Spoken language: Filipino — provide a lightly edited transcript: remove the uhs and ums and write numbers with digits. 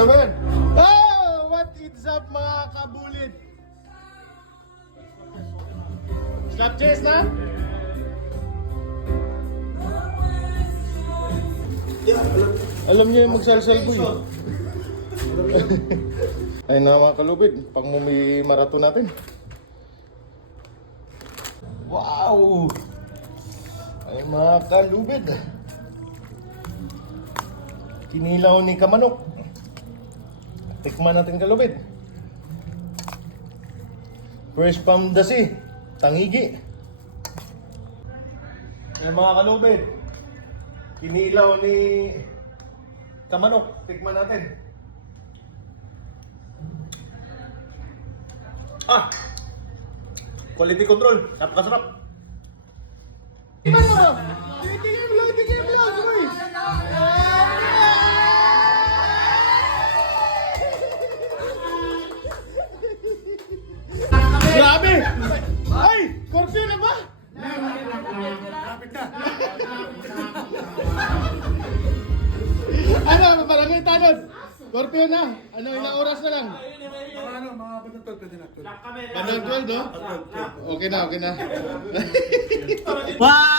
Ano ba yan? Oh! What is up mga kabulid? Slap chest na? Alam niyo yung magsalsalbo eh. Ayun na mga kalubid, pang mumi marathon natin. Wow! Ay mga kalubid. Kinilaw ni Kamanok. Tikman natin kalubid. Fresh from the sea. Tangigi. Ay mga kalubid. Kinilaw ni Kamanok. Tikman natin. Quality control. Napakasarap. Tingnan mo! Tingnan mo! Sumoy! Grabe! Ay! Scorpio na ba? Kapit na! Ano? Barangay Tanod! Scorpio na! Ano? Ilang oras na lang? Mga bandang 12 pwede na. Bandang 12, no? Okay na, okay na. Wow!